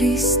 крізь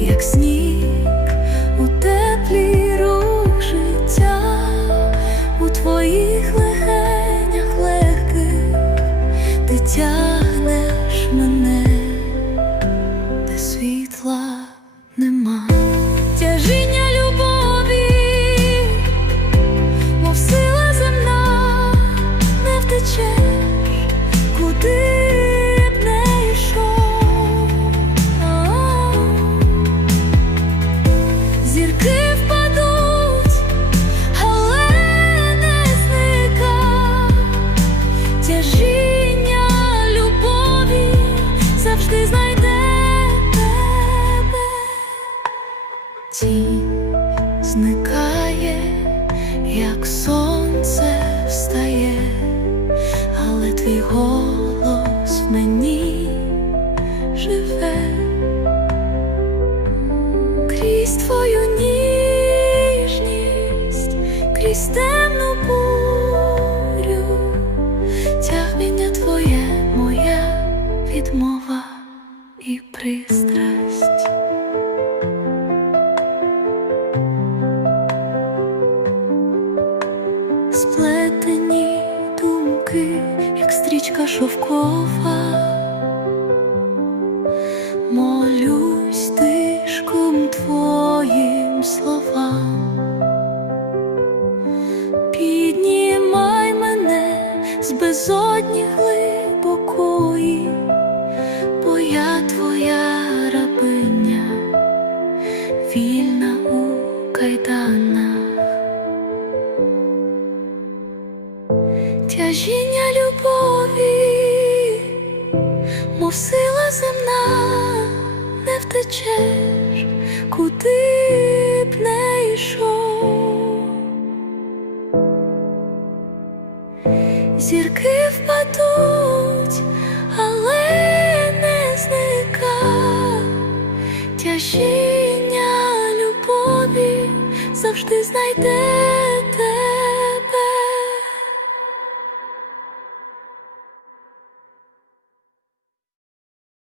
як сніг. У теплі рух життя, у твоїх крізь темну бурю, тягнення твоє, моя відмова і пристрасть. Сплетені думки, як стрічка шовкова, молюсь тишком твоїм словам, безодні глибокої, бо я твоя рабиня, вільна у кайданах. Тяжіння любові, мов сила земна, не втечеш, куди б не йшов. Зірки впадуть, але не зника тяжіння любові завжди знайде